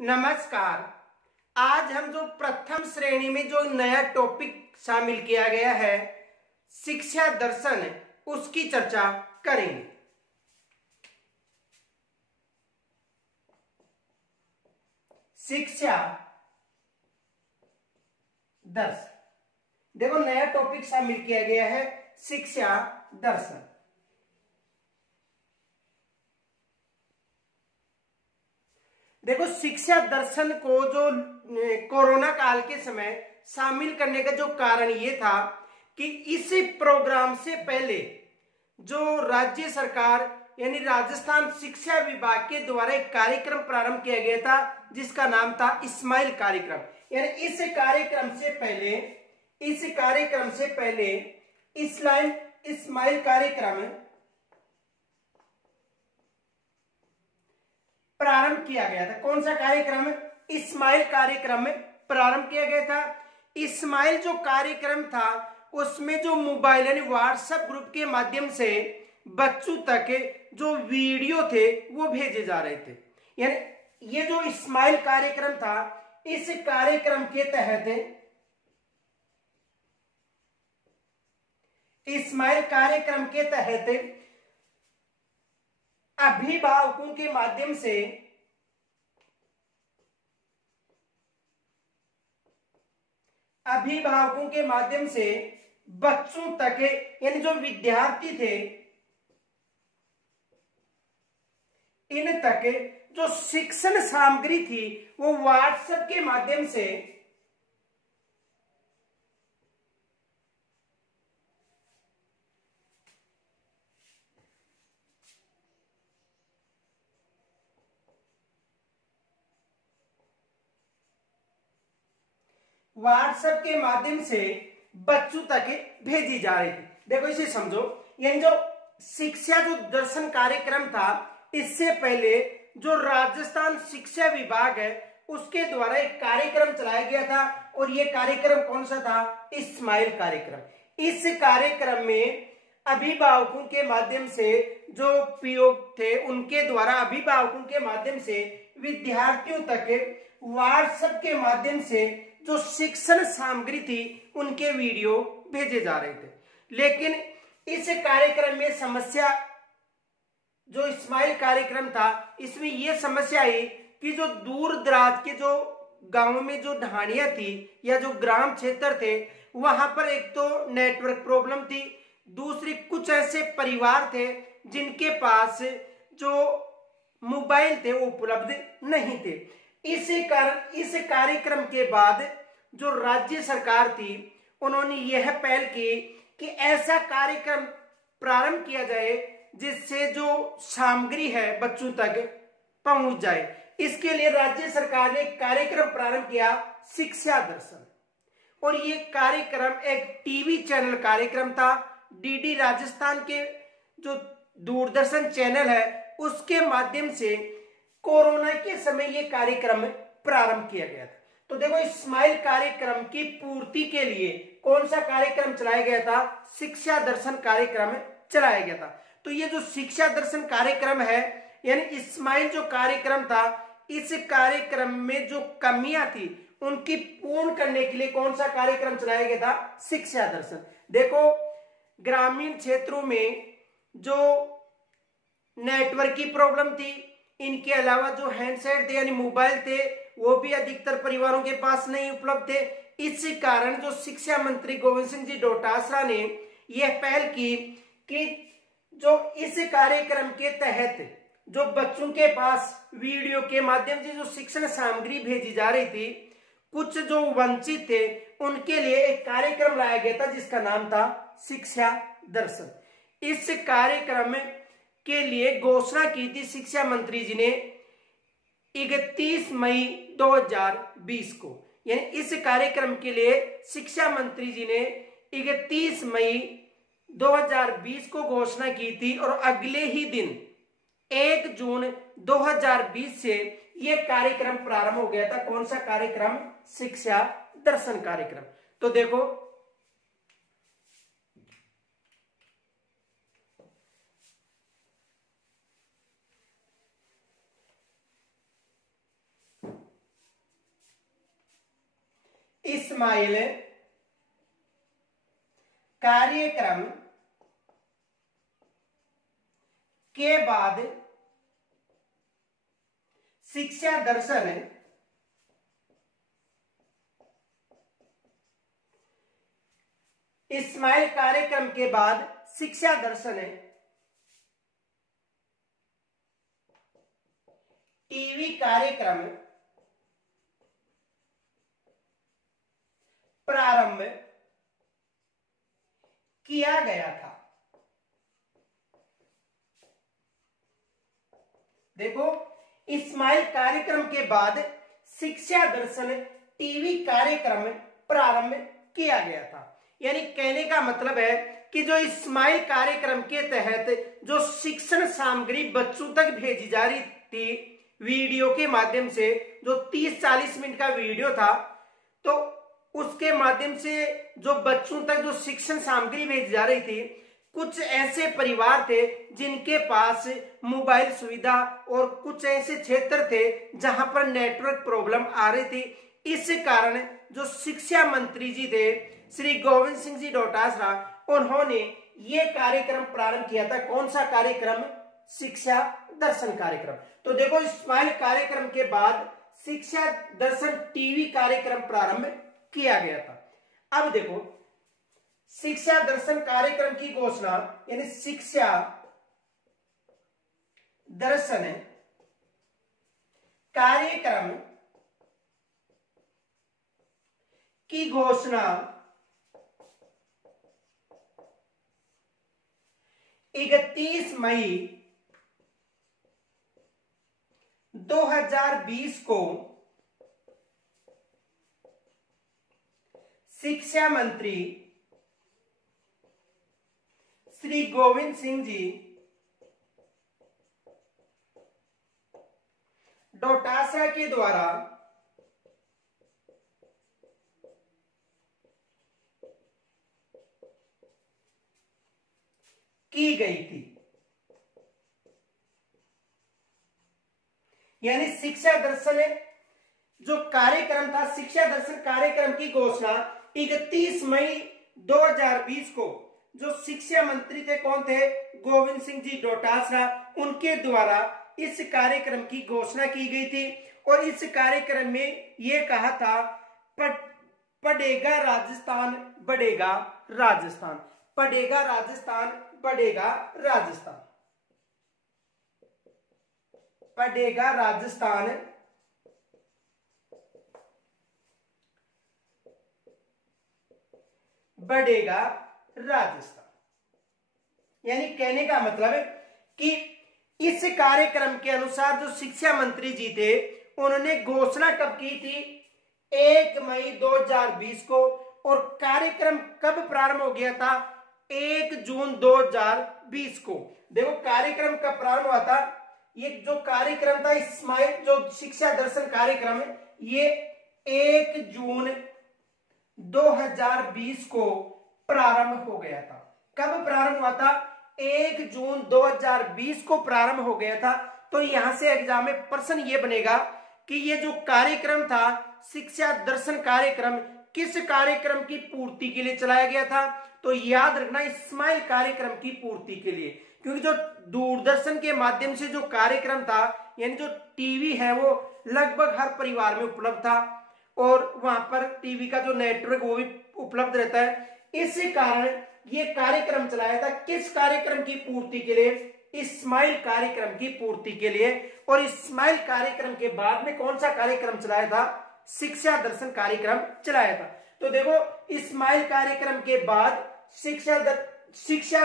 नमस्कार। आज हम जो प्रथम श्रेणी में जो नया टॉपिक शामिल किया गया है शिक्षा दर्शन, उसकी चर्चा करेंगे। शिक्षा दर्शन, देखो नया टॉपिक शामिल किया गया है शिक्षा दर्शन। देखो शिक्षा दर्शन को जो कोरोना काल के समय शामिल करने का जो कारण ये था कि इस प्रोग्राम से पहले जो राज्य सरकार यानी राजस्थान शिक्षा विभाग के द्वारा एक कार्यक्रम प्रारंभ किया गया था जिसका नाम था स्माइल कार्यक्रम। यानी इस कार्यक्रम से पहले स्माइल कार्यक्रम प्रारंभ किया गया था। कौन सा कार्यक्रम? स्माइल कार्यक्रम में प्रारंभ किया गया था। स्माइल जो कार्यक्रम था उसमें जो मोबाइल यानी व्हाट्सएप ग्रुप के माध्यम से बच्चों तक जो वीडियो थे वो भेजे जा रहे थे। यानी ये जो स्माइल कार्यक्रम था, इस कार्यक्रम के तहत अभिभावकों के माध्यम से बच्चों तक यानी जो विद्यार्थी थे इन तक जो शिक्षण सामग्री थी वो व्हाट्सएप के माध्यम से बच्चों तक भेजी जा रही थी। देखो इसे समझो, यानी जो शिक्षा जो दर्शन कार्यक्रम था इससे पहले जो राजस्थान शिक्षा विभाग है उसके द्वारा एक कार्यक्रम चलाया गया था और ये कार्यक्रम कौन सा था? स्माइल कार्यक्रम। इस कार्यक्रम में अभिभावकों के माध्यम से जो पीओ थे उनके द्वारा अभिभावकों के माध्यम से विद्यार्थियों तक व्हाट्सएप के माध्यम से जो शिक्षण सामग्री थी उनके वीडियो भेजे जा रहे थे। लेकिन इस कार्यक्रम में समस्या, जो स्माइल कार्यक्रम था इसमें यह समस्या आई कि जो दूर दराज के जो गांवों में जो ढाणियां थी या जो ग्राम क्षेत्र थे वहां पर एक तो नेटवर्क प्रॉब्लम थी, दूसरी कुछ ऐसे परिवार थे जिनके पास जो मोबाइल थे वो उपलब्ध नहीं थे। इसी कारण इस कार्यक्रम के बाद जो राज्य सरकार थी उन्होंने यह पहल की कि ऐसा कार्यक्रम प्रारंभ किया जाए जिससे जो सामग्री है बच्चों तक पहुंच जाए। इसके लिए राज्य सरकार ने एक कार्यक्रम प्रारंभ किया शिक्षा दर्शन, और ये कार्यक्रम एक टीवी चैनल कार्यक्रम था। डीडी राजस्थान के जो दूरदर्शन चैनल है उसके माध्यम से कोरोना के समय ये कार्यक्रम प्रारंभ किया गया था। तो देखो स्माइल कार्यक्रम की पूर्ति के लिए कौन सा कार्यक्रम चलाया गया था? शिक्षा दर्शन कार्यक्रम चलाया गया था। तो ये जो शिक्षा दर्शन कार्यक्रम है यानी स्माइल जो कार्यक्रम था, इस कार्यक्रम में जो कमियां थी उनकी पूर्ण करने के लिए कौन सा कार्यक्रम चलाया गया था? शिक्षा दर्शन। देखो ग्रामीण क्षेत्रों में जो नेटवर्क की प्रॉब्लम थी, इनके अलावा जो हैंडसेट थे यानी मोबाइल थे वो भी अधिकतर परिवारों के पास नहीं उपलब्ध थे। इसी कारण जो शिक्षा मंत्री गोविंद सिंह जी डोटासरा ने यह पहल की कि जो इस कार्यक्रम के तहत जो बच्चों के पास वीडियो के माध्यम से जो शिक्षण सामग्री भेजी जा रही थी, कुछ जो वंचित थे उनके लिए एक कार्यक्रम लाया गया था जिसका नाम था शिक्षा दर्शन। इस कार्यक्रम के लिए घोषणा की थी शिक्षा मंत्री जी ने 31 मई 2020 को। यानी इस कार्यक्रम के लिए शिक्षा मंत्री जी ने 31 मई 2020 को घोषणा की थी और अगले ही दिन 1 जून 2020 से यह कार्यक्रम प्रारंभ हो गया था। कौन सा कार्यक्रम? शिक्षा दर्शन कार्यक्रम। तो देखो इस्माइल कार्यक्रम के बाद शिक्षा दर्शन इस्माइल कार्यक्रम के बाद शिक्षा दर्शन टीवी कार्यक्रम प्रारंभ किया गया था। देखो, इस्माइल कार्यक्रम के बाद शिक्षा दर्शन टीवी कार्यक्रम प्रारंभ किया गया था। यानी कहने का मतलब है कि जो इस्माइल कार्यक्रम के तहत जो शिक्षण सामग्री बच्चों तक भेजी जा रही थी वीडियो के माध्यम से, जो 30-40 मिनट का वीडियो था, तो उसके माध्यम से जो बच्चों तक जो शिक्षण सामग्री भेजी जा रही थी, कुछ ऐसे परिवार थे जिनके पास मोबाइल सुविधा और कुछ ऐसे क्षेत्र थे जहां पर नेटवर्क प्रॉब्लम आ रही थी। इस कारण जो शिक्षा मंत्री जी थे श्री गोविंद सिंह जी डोटासरा, उन्होंने ये कार्यक्रम प्रारंभ किया था। कौन सा कार्यक्रम? शिक्षा दर्शन कार्यक्रम। तो देखो, इस्माइल कार्यक्रम के बाद शिक्षा दर्शन टीवी कार्यक्रम प्रारंभ किया गया था। अब देखो, शिक्षा दर्शन कार्यक्रम की घोषणा यानी शिक्षा दर्शन कार्यक्रम की घोषणा 31 मई 2020 को शिक्षा मंत्री श्री गोविंद सिंह जी डोटासरा के द्वारा की गई थी। यानी शिक्षा दर्शन जो कार्यक्रम था, शिक्षा दर्शन कार्यक्रम की घोषणा 31 मई 2020 को जो शिक्षा मंत्री थे, कौन थे? गोविंद सिंह जी डोटासरा, उनके द्वारा इस कार्यक्रम की घोषणा की गई थी। और इस कार्यक्रम में यह कहा था, पढ़ेगा राजस्थान बढ़ेगा राजस्थान, पढ़ेगा राजस्थान बढ़ेगा राजस्थान, पढ़ेगा राजस्थान बढ़ेगा राजस्थान। यानी कहने का मतलब है कि इस कार्यक्रम के अनुसार जो शिक्षा मंत्री जी थे, उन्होंने घोषणा कब की थी? 1 मई 2020 को। और कार्यक्रम कब प्रारंभ हो गया था? 1 जून 2020 को। देखो, कार्यक्रम कब प्रारंभ हुआ था? ये जो कार्यक्रम था इस्माइल जो शिक्षा दर्शन कार्यक्रम, ये 1 जून 2020 को प्रारंभ हो गया था। कब प्रारंभ हुआ था? 1 जून 2020 को प्रारंभ हो गया था। तो यहां से एग्जाम में प्रश्न ये बनेगा कि ये जो कार्यक्रम था शिक्षा दर्शन कार्यक्रम, किस कार्यक्रम की पूर्ति के लिए चलाया गया था? तो याद रखना, इस्माइल कार्यक्रम की पूर्ति के लिए। क्योंकि जो दूरदर्शन के माध्यम से जो कार्यक्रम था, यानी जो टीवी है, वो लगभग हर परिवार में उपलब्ध था और वहां पर टीवी का जो नेटवर्क वो भी उपलब्ध रहता है। इसी कारण ये कार्यक्रम चलाया था। किस कार्यक्रम की पूर्ति के लिए? इस्माइल कार्यक्रम की पूर्ति के लिए। और इस्माइल कार्यक्रम के बाद में कौन सा कार्यक्रम चलाया था? शिक्षा दर्शन कार्यक्रम चलाया था। तो देखो, इस्माइल कार्यक्रम के बाद शिक्षा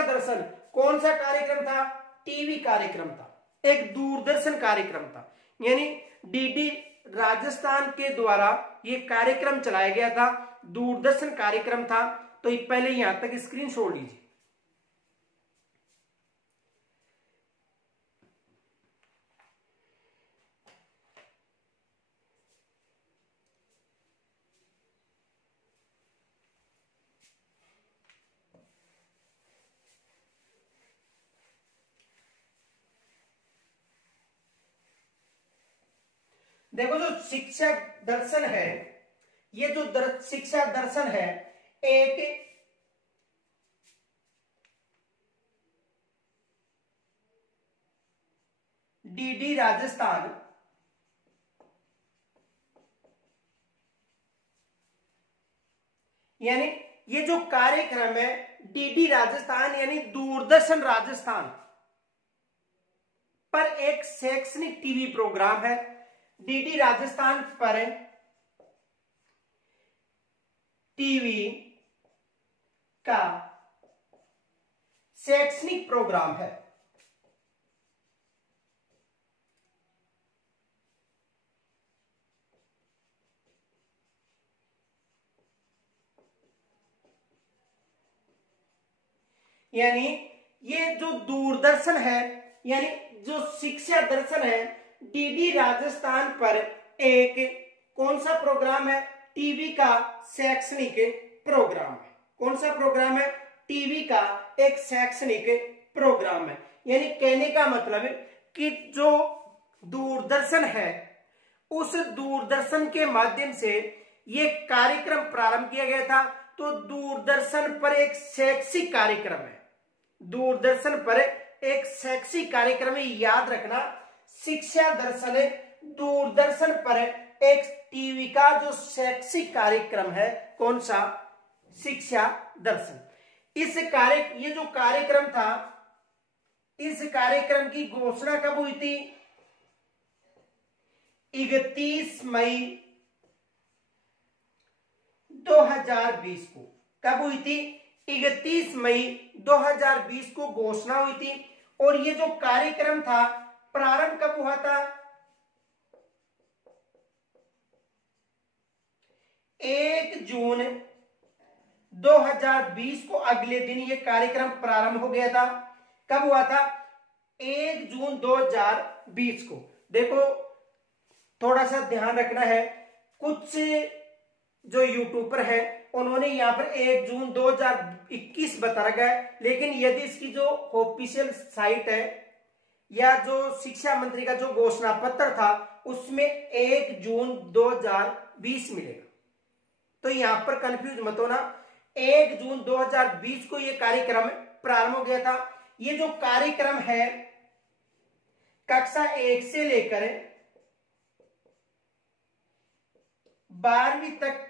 दर्शन कौन सा कार्यक्रम था? टीवी कार्यक्रम था, एक दूरदर्शन कार्यक्रम था। यानी डीडी राजस्थान के द्वारा ये कार्यक्रम चलाया गया था, दूरदर्शन कार्यक्रम था। तो ये पहले यहां तक स्क्रीनशॉट लीजिए। देखो, जो शिक्षा दर्शन है ये जो शिक्षा दर्शन है एक डीडी राजस्थान यानी ये जो कार्यक्रम है डीडी राजस्थान यानी दूरदर्शन राजस्थान पर एक शैक्षणिक टीवी प्रोग्राम है। डीडी राजस्थान पर टीवी का शैक्षणिक प्रोग्राम है। यानी ये जो दूरदर्शन है यानी जो शिक्षा दर्शन है डीडी राजस्थान पर एक कौन सा प्रोग्राम है, टीवी का शैक्षणिक प्रोग्राम है। कौन सा प्रोग्राम है, टीवी का एक शैक्षणिक प्रोग्राम है। यानी कहने का मतलब है कि जो दूरदर्शन है उस दूरदर्शन के माध्यम से ये कार्यक्रम प्रारंभ किया गया था। तो दूरदर्शन पर एक शैक्षिक कार्यक्रम है, दूरदर्शन पर एक शैक्षिक कार्यक्रम है, याद रखना। शिक्षा दर्शन है दूरदर्शन पर एक टीवी का जो शैक्षिक कार्यक्रम है, कौन सा, शिक्षा दर्शन। ये जो कार्यक्रम था इस कार्यक्रम की घोषणा कब हुई थी, 31 मई 2020 को। कब हुई थी, 31 मई 2020 को घोषणा हुई थी। और ये जो कार्यक्रम था प्रारंभ कब हुआ था, 1 जून 2020 को अगले दिन ये कार्यक्रम प्रारंभ हो गया था। कब हुआ था, 1 जून 2020 को। देखो थोड़ा सा ध्यान रखना है, कुछ जो यूट्यूबर है उन्होंने यहाँ पर 1 जून 2021 बता रखा है, लेकिन यदि इसकी जो ऑफिशियल साइट है या जो शिक्षा मंत्री का जो घोषणा पत्र था उसमें 1 जून 2020 मिलेगा। तो यहां पर कंफ्यूज मत होना, 1 जून 2020 को यह कार्यक्रम प्रारंभ हो गया था। ये जो कार्यक्रम है कक्षा 1 से लेकर 12वीं तक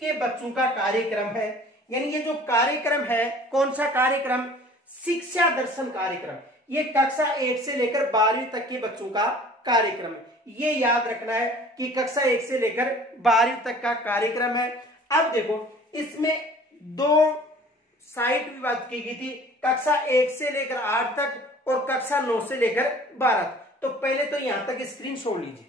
के बच्चों का कार्यक्रम है। यानी ये जो कार्यक्रम है कौन सा कार्यक्रम, शिक्षा दर्शन कार्यक्रम। ये कक्षा 1 से लेकर 12वीं तक के बच्चों का कार्यक्रम है। ये याद रखना है कि कक्षा 1 से लेकर 12वीं तक का कार्यक्रम है। अब देखो इसमें 2 साइट विभाजित की गई थी, कक्षा 1 से लेकर 8 तक और कक्षा 9 से लेकर 12 तक। तो पहले तो यहां तक स्क्रीन छोड़ लीजिए।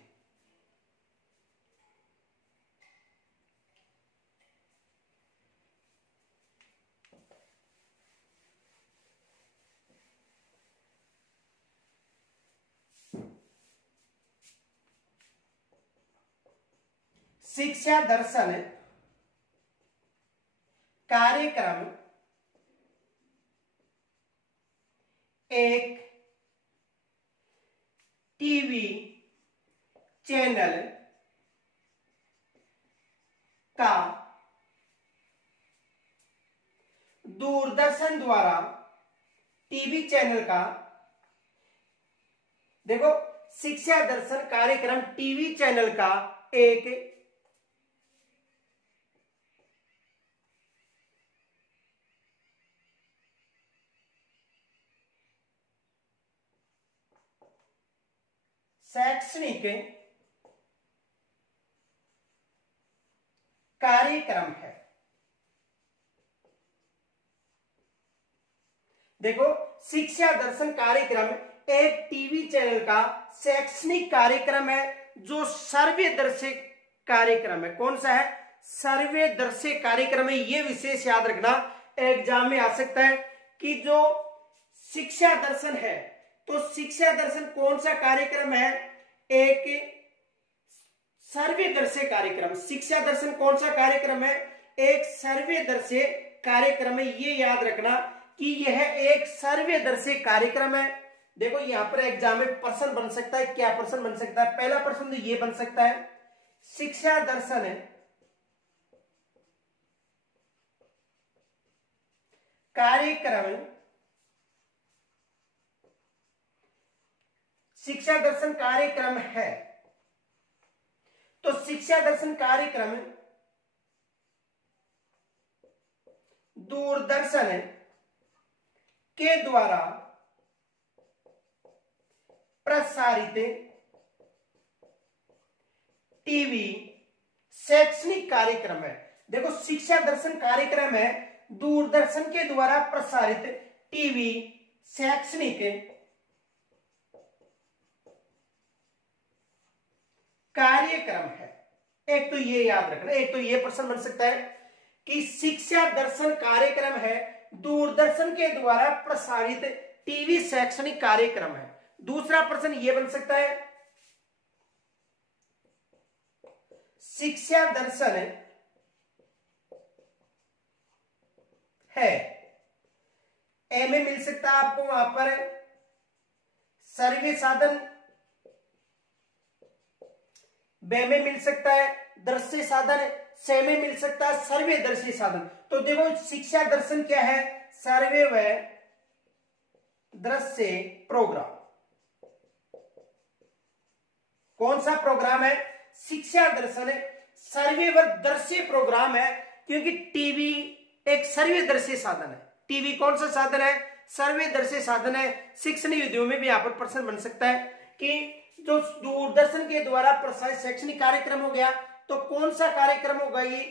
शिक्षा दर्शन कार्यक्रम एक टीवी चैनल का दूरदर्शन द्वारा टीवी चैनल का, देखो शिक्षा दर्शन कार्यक्रम टीवी चैनल का एक शैक्षणिक कार्यक्रम है। देखो शिक्षा दर्शन कार्यक्रम एक टीवी चैनल का शैक्षणिक कार्यक्रम है जो सर्वदर्शी कार्यक्रम है। कौन सा है, सर्वदर्शी कार्यक्रम है। ये विशेष याद रखना, एग्जाम में आ सकता है कि जो शिक्षा दर्शन है तो शिक्षा दर्शन कौन सा कार्यक्रम है, एक सर्वदर्शी कार्यक्रम। शिक्षा दर्शन कौन सा कार्यक्रम है, एक सर्वदर्शी कार्यक्रम है। ये याद रखना कि यह एक सर्वदर्शी कार्यक्रम है। देखो यहां पर एग्जाम में प्रश्न बन सकता है, क्या प्रश्न बन सकता है, पहला प्रश्न तो ये बन सकता है, शिक्षा दर्शन है कार्यक्रम, शिक्षा दर्शन कार्यक्रम है। तो शिक्षा दर्शन कार्यक्रम दूरदर्शन के द्वारा प्रसारित टीवी शैक्षणिक कार्यक्रम है। देखो, शिक्षा दर्शन कार्यक्रम है दूरदर्शन के द्वारा प्रसारित टीवी शैक्षणिक कार्यक्रम है। एक तो ये याद रखना, एक तो ये प्रश्न बन सकता है कि शिक्षा दर्शन कार्यक्रम है दूरदर्शन के द्वारा प्रसारित टीवी शैक्षणिक कार्यक्रम है। दूसरा प्रश्न ये बन सकता है, शिक्षा दर्शन है, ए में मिल सकता है आपको वहां पर सर्वे साधन, बे में मिल सकता है दृश्य साधन, से में मिल सकता है सर्वे दर्शी साधन। तो देखो, शिक्षा दर्शन क्या है, सर्वे व दृश्य प्रोग्राम। कौन सा प्रोग्राम है? शिक्षा दर्शन सर्वे व दृश्य प्रोग्राम है, क्योंकि टीवी एक सर्वे दर्शी साधन है। टीवी कौन सा साधन है? सर्वे दर्शी साधन है। शिक्षण विधियों में भी यहां पर प्रश्न बन सकता है कि जो दूरदर्शन के द्वारा प्रसारित शैक्षणिक कार्यक्रम हो गया, तो कौन सा कार्यक्रम होगा ये?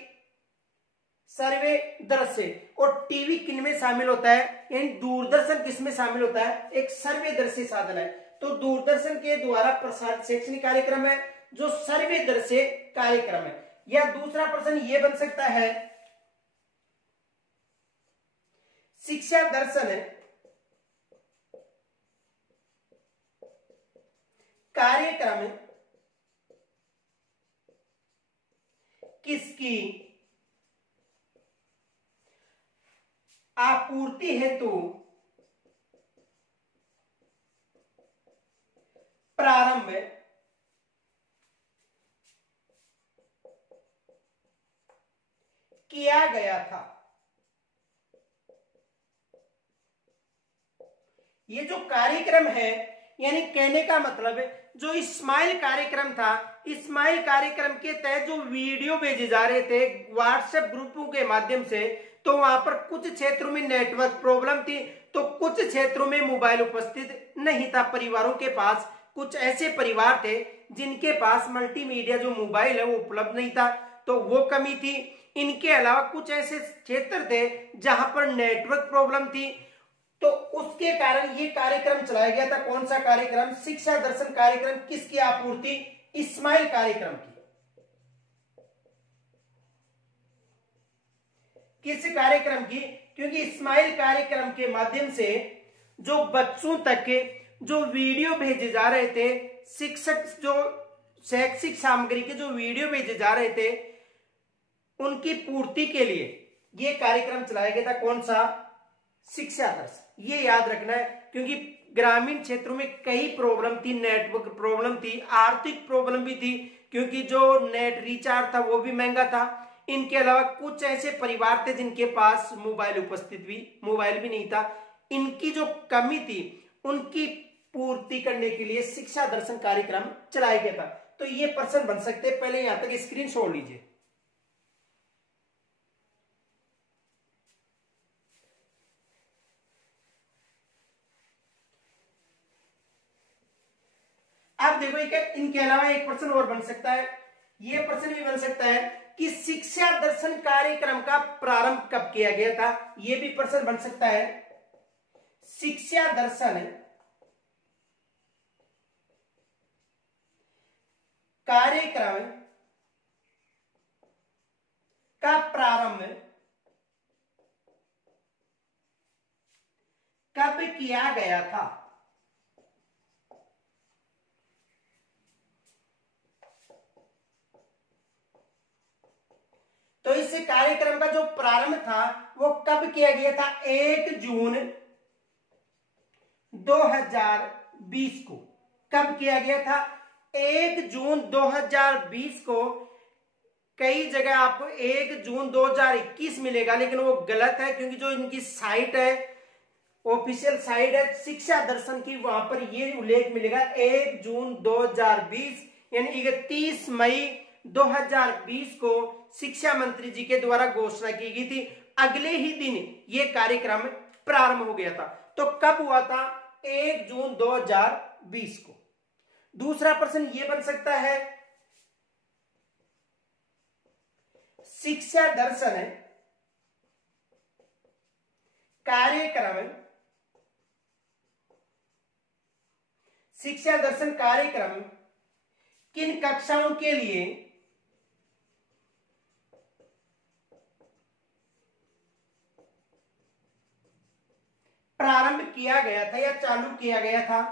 सर्वे दृश्य। और टीवी किन में शामिल होता है, यानी दूरदर्शन किस में शामिल होता है? एक सर्वे दृश्य साधन है। तो दूरदर्शन के द्वारा प्रसारित शैक्षणिक कार्यक्रम है जो सर्वे दृश्य कार्यक्रम है। या दूसरा प्रश्न ये बन सकता है, शिक्षा दर्शन कार्यक्रम किसकी आपूर्ति हेतु प्रारंभ किया गया था? ये जो कार्यक्रम है, यानी कहने का मतलब है जो स्माइल कार्यक्रम था, स्माइल कार्यक्रम के तहत जो वीडियो भेजे जा रहे थे व्हाट्सएप ग्रुपों के माध्यम से, तो वहां पर कुछ क्षेत्रों में नेटवर्क प्रॉब्लम थी, तो कुछ क्षेत्रों में मोबाइल उपस्थित नहीं था परिवारों के पास। कुछ ऐसे परिवार थे जिनके पास मल्टीमीडिया जो मोबाइल है वो उपलब्ध नहीं था, तो वो कमी थी। इनके अलावा कुछ ऐसे क्षेत्र थे जहां पर नेटवर्क प्रॉब्लम थी, तो उसके कारण ये कार्यक्रम चलाया गया था। कौन सा कार्यक्रम? शिक्षा दर्शन कार्यक्रम। किसकी आपूर्ति? स्माइल कार्यक्रम की। किस कार्यक्रम की? क्योंकि स्माइल कार्यक्रम के माध्यम से जो बच्चों तक के जो वीडियो भेजे जा रहे थे, शिक्षक जो शैक्षिक सामग्री के जो वीडियो भेजे जा रहे थे, उनकी पूर्ति के लिए ये कार्यक्रम चलाया गया था। कौन सा? शिक्षा दर्शन। ये याद रखना है, क्योंकि ग्रामीण क्षेत्रों में कई प्रॉब्लम थी, नेटवर्क प्रॉब्लम थी, आर्थिक प्रॉब्लम भी थी, क्योंकि जो नेट रिचार्ज था वो भी महंगा था। इनके अलावा कुछ ऐसे परिवार थे जिनके पास मोबाइल भी नहीं था। इनकी जो कमी थी उनकी पूर्ति करने के लिए शिक्षा दर्शन कार्यक्रम चलाया गया था। तो ये प्रश्न बन सकते हैं। पहले यहां तक स्क्रीनशॉट लीजिए। अब देखो, इनके अलावा एक प्रश्न और बन सकता है। यह प्रश्न भी बन सकता है कि शिक्षा दर्शन कार्यक्रम का प्रारंभ कब किया गया था? यह भी प्रश्न बन सकता है। शिक्षा दर्शन कार्यक्रम का प्रारंभ कब किया गया था? तो इस कार्यक्रम का जो प्रारंभ था वो कब किया गया था? 1 जून 2020 को। कब किया गया था? 1 जून 2020 को कई जगह आपको 1 जून 2021 मिलेगा, लेकिन वो गलत है, क्योंकि जो इनकी साइट है, ऑफिशियल साइट है शिक्षा दर्शन की, वहां पर ये उल्लेख मिलेगा 1 जून 2020, यानी 31 मई 2020 को शिक्षा मंत्री जी के द्वारा घोषणा की गई थी। अगले ही दिन ये कार्यक्रम प्रारंभ हो गया था। तो कब हुआ था? 1 जून 2020 को। दूसरा प्रश्न ये बन सकता है, शिक्षा दर्शन कार्यक्रम, शिक्षा दर्शन कार्यक्रम किन कक्षाओं के लिए प्रारंभ किया गया था या चालू किया गया था?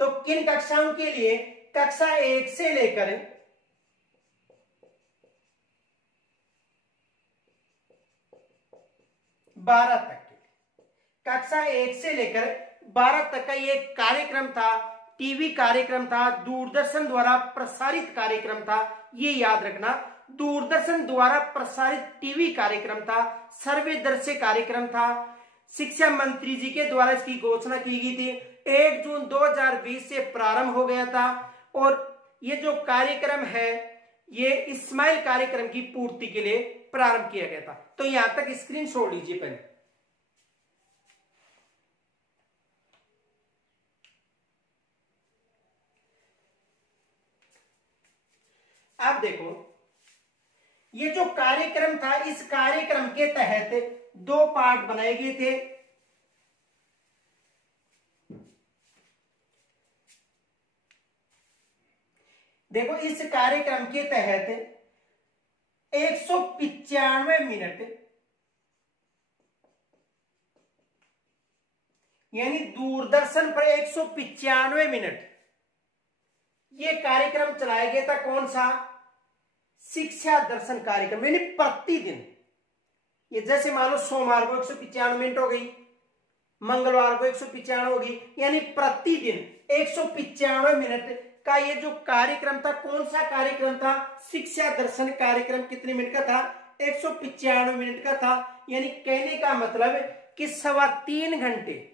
तो किन कक्षाओं के लिए? कक्षा 1 से लेकर 12 तक के, कक्षा 1 से लेकर 12 तक का ये कार्यक्रम था, टीवी कार्यक्रम था, दूरदर्शन द्वारा प्रसारित कार्यक्रम था। ये याद रखना, दूरदर्शन द्वारा प्रसारित टीवी कार्यक्रम था, सर्वदर्शी कार्यक्रम था। शिक्षा मंत्री जी के द्वारा इसकी घोषणा की गई थी। 1 जून 2020 से प्रारंभ हो गया था, और ये जो कार्यक्रम है ये इस्माइल कार्यक्रम की पूर्ति के लिए प्रारंभ किया गया था। तो यहां तक स्क्रीनशॉट लीजिए पहले। अब देखो, ये जो कार्यक्रम था, इस कार्यक्रम के तहत 2 पार्ट बनाए गए थे। देखो, इस कार्यक्रम के तहत 195 मिनट, यानी दूरदर्शन पर 195 मिनट ये कार्यक्रम चलाया गया था। कौन सा? शिक्षा दर्शन कार्यक्रम, यानी प्रतिदिन। ये जैसे मान लो सोमवार को 195 मिनट हो गई, मंगलवार को 195 होगी, यानी प्रतिदिन 195 मिनट का ये जो कार्यक्रम था, कौन सा कार्यक्रम था? शिक्षा दर्शन कार्यक्रम। कितने मिनट का था? 195 मिनट का था। यानी कहने का मतलब कि 3.25 घंटे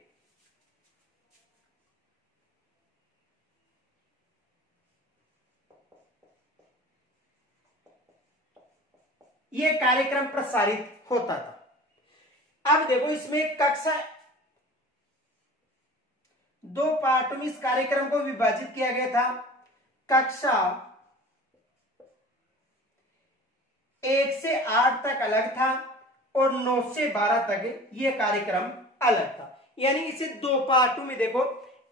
ये कार्यक्रम प्रसारित होता था। अब देखो, इसमें कक्षा 2 पार्ट में इस कार्यक्रम को विभाजित किया गया था। कक्षा 1 से 8 तक अलग था, और 9 से 12 तक यह कार्यक्रम अलग था। यानी इसे 2 पार्टों में देखो,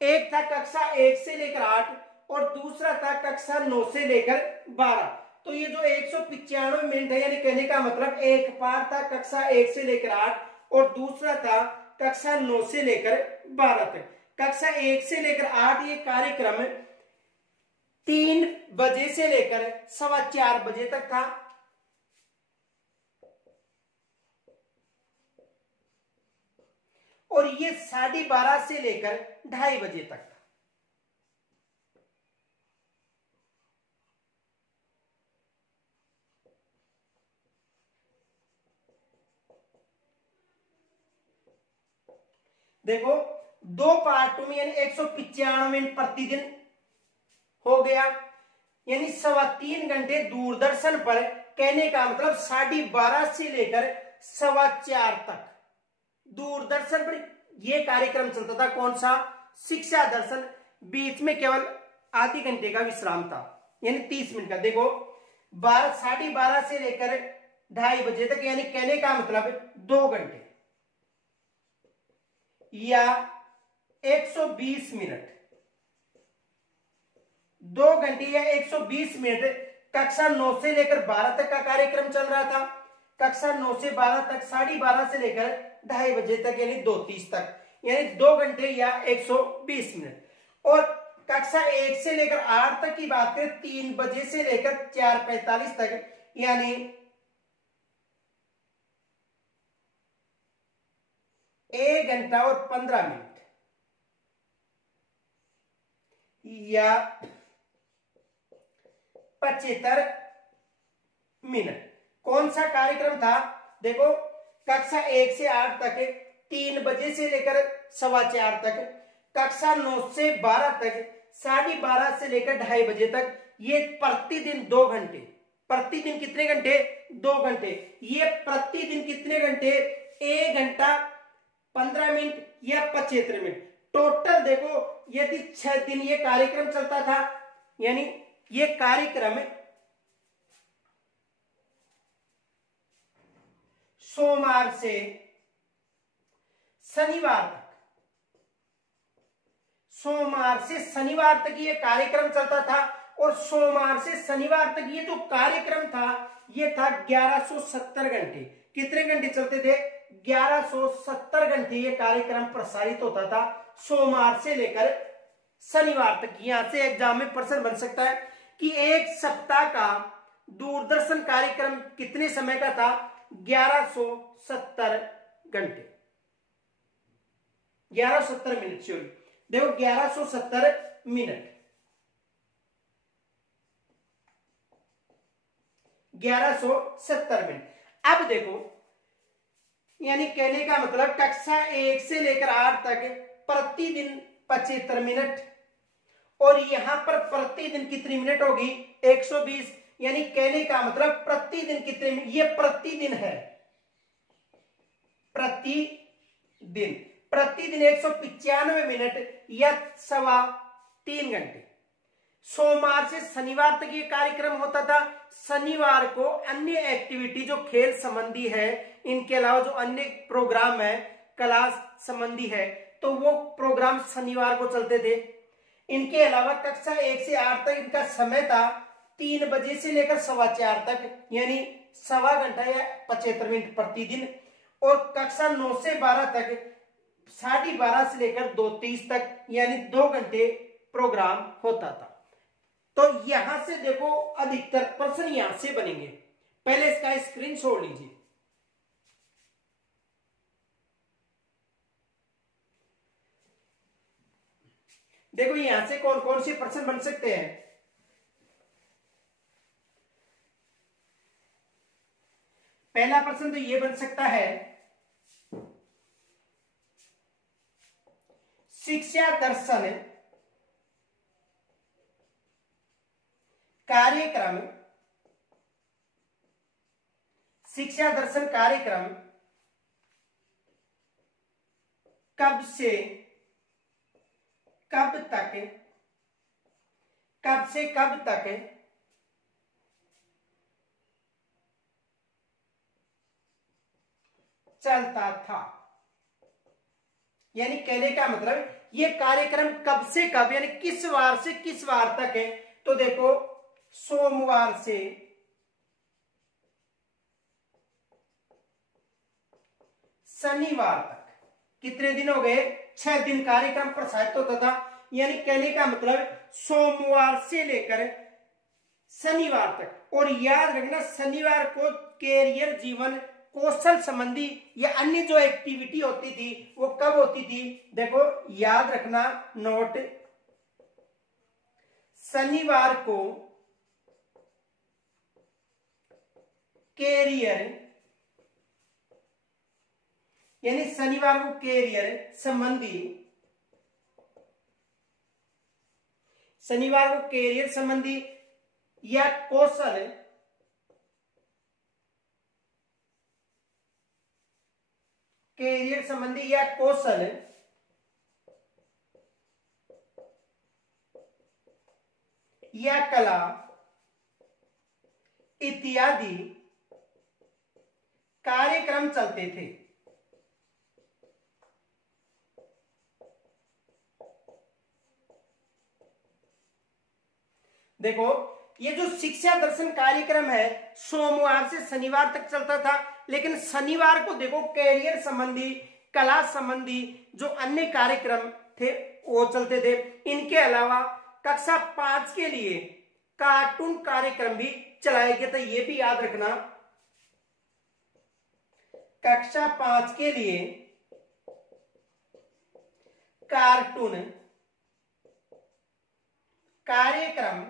एक था कक्षा 1 से लेकर 8 और दूसरा था कक्षा 9 से लेकर 12। तो ये जो 195 मिनट है, यानी कहने का मतलब एक पार्ट था कक्षा 1 से लेकर 8 और दूसरा था कक्षा 9 से लेकर 12 तक। कक्षा 1 से लेकर 8 ये कार्यक्रम 3 बजे से लेकर 4:15 बजे तक था, और ये 12:30 से लेकर 2:30 बजे तक था। देखो, 2 पार्टों में यानी 195 मिनट प्रतिदिन हो गया, यानी 3.25 घंटे दूरदर्शन पर। कहने का मतलब 12:30 से लेकर 4:15 तक दूरदर्शन पर यह कार्यक्रम चलता था। कौन सा? शिक्षा दर्शन। बीच में केवल आधे घंटे का विश्राम था, यानी 30 मिनट का। देखो, 12:30 से लेकर 2:30 बजे तक, यानी कहने का मतलब 2 घंटे या 120 मिनट, 2 घंटे या 120 मिनट कक्षा 9 से लेकर 12 तक का कार्यक्रम चल रहा था। कक्षा 9 से 12 तक, 12:30 से लेकर 2:30 बजे तक, यानी 2:30 तक, यानी 2 घंटे या 120 मिनट। और कक्षा 1 से लेकर 8 तक की बात करें, 3 बजे से लेकर 4:45 तक, यानी 1 घंटा और 15 मिनट या 75 मिनट। कौन सा कार्यक्रम था? देखो, कक्षा 1 से 8 तक 3 बजे से लेकर 4:15 तक, कक्षा 9 से 12 तक 12:30 से लेकर 2:30 बजे तक। ये प्रतिदिन 2 घंटे। प्रतिदिन कितने घंटे? 2 घंटे। ये प्रतिदिन कितने घंटे? 1 घंटा 15 मिनट या 75 मिनट। टोटल देखो, यदि 6 दिन ये कार्यक्रम चलता था, यानी ये कार्यक्रम सोमवार से शनिवार तक, सोमवार से शनिवार तक ये कार्यक्रम चलता था। और सोमवार से शनिवार तक ये जो कार्यक्रम था, ये था 1170 घंटे। कितने घंटे चलते थे? 1170 घंटे ये कार्यक्रम प्रसारित होता था, सोमवार से लेकर शनिवार तक। यहां से एग्जाम में प्रश्न बन सकता है कि एक सप्ताह का दूरदर्शन कार्यक्रम कितने समय का था? 1170 घंटे, 1170 मिनट। सॉरी, देखो 1170 मिनट, 1170 मिनट। अब देखो, यानी कहने का मतलब कक्षा 1 से लेकर 8 तक प्रतिदिन 75 मिनट, और यहां पर प्रतिदिन कितनी मिनट होगी? 120। यानी कहने का मतलब प्रतिदिन कितने मिनट? ये प्रतिदिन है, प्रतिदिन, प्रतिदिन 195 मिनट या 3.25 घंटे। सोमवार से शनिवार तक ये कार्यक्रम होता था। शनिवार को अन्य एक्टिविटी जो खेल संबंधी है, इनके अलावा जो अन्य प्रोग्राम है क्लास संबंधी है, तो वो प्रोग्राम शनिवार को चलते थे। इनके अलावा कक्षा 1 से 8 तक इनका समय था 3 बजे से लेकर 4:15 तक, यानी 1.25 घंटा या 75 मिनट प्रतिदिन। और कक्षा 9 से 12 तक 12:30 से लेकर 2:30 तक, यानी 2 घंटे प्रोग्राम होता था। तो यहां से देखो, अधिकतर प्रश्न यहां से बनेंगे। पहले इसका स्क्रीनशॉट लीजिए। देखो यहां से कौन कौन से प्रश्न बन सकते हैं। पहला प्रश्न तो ये बन सकता है, शिक्षा दर्शन कार्यक्रम, शिक्षा दर्शन कार्यक्रम कब से कब तक, कब से कब तक चलता था? यानी कहने का मतलब ये कार्यक्रम कब से कब, यानी किस वार से किस वार तक है? तो देखो, सोमवार से शनिवार तक। कितने दिन हो गए? 6 दिन कार्यक्रम प्रसारित होता था। यानी कहने का मतलब सोमवार से लेकर शनिवार तक। और याद रखना, शनिवार को कैरियर जीवन कौशल संबंधी या अन्य जो एक्टिविटी होती थी वो कब होती थी? देखो याद रखना, नोट, शनिवार को कैरियर, यानी शनिवार को कैरियर संबंधी, शनिवार को कैरियर संबंधी या कौशल, कैरियर संबंधी या कौशल या कला इत्यादि कार्यक्रम चलते थे। देखो, ये जो शिक्षा दर्शन कार्यक्रम है सोमवार से शनिवार तक चलता था, लेकिन शनिवार को देखो कैरियर संबंधी, कला संबंधी जो अन्य कार्यक्रम थे वो चलते थे। इनके अलावा कक्षा 5 के लिए कार्टून कार्यक्रम भी चलाया गया था, ये भी याद रखना। कक्षा 5 के लिए कार्टून कार्यक्रम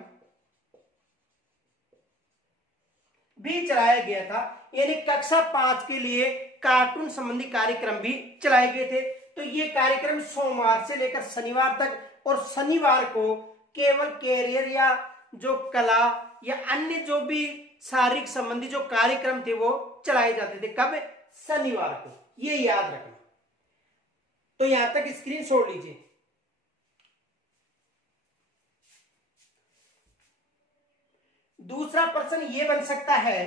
भी चलाया गया था, यानी कक्षा 5 के लिए कार्टून संबंधी कार्यक्रम भी चलाए गए थे। तो ये कार्यक्रम सोमवार से लेकर शनिवार तक, और शनिवार को केवल कैरियर या जो कला या अन्य जो भी शारीरिक संबंधी जो कार्यक्रम थे वो चलाए जाते थे। कब? शनिवार को, ये याद रखना। तो यहां तक स्क्रीन छोड़ लीजिए। दूसरा प्रश्न ये बन सकता है,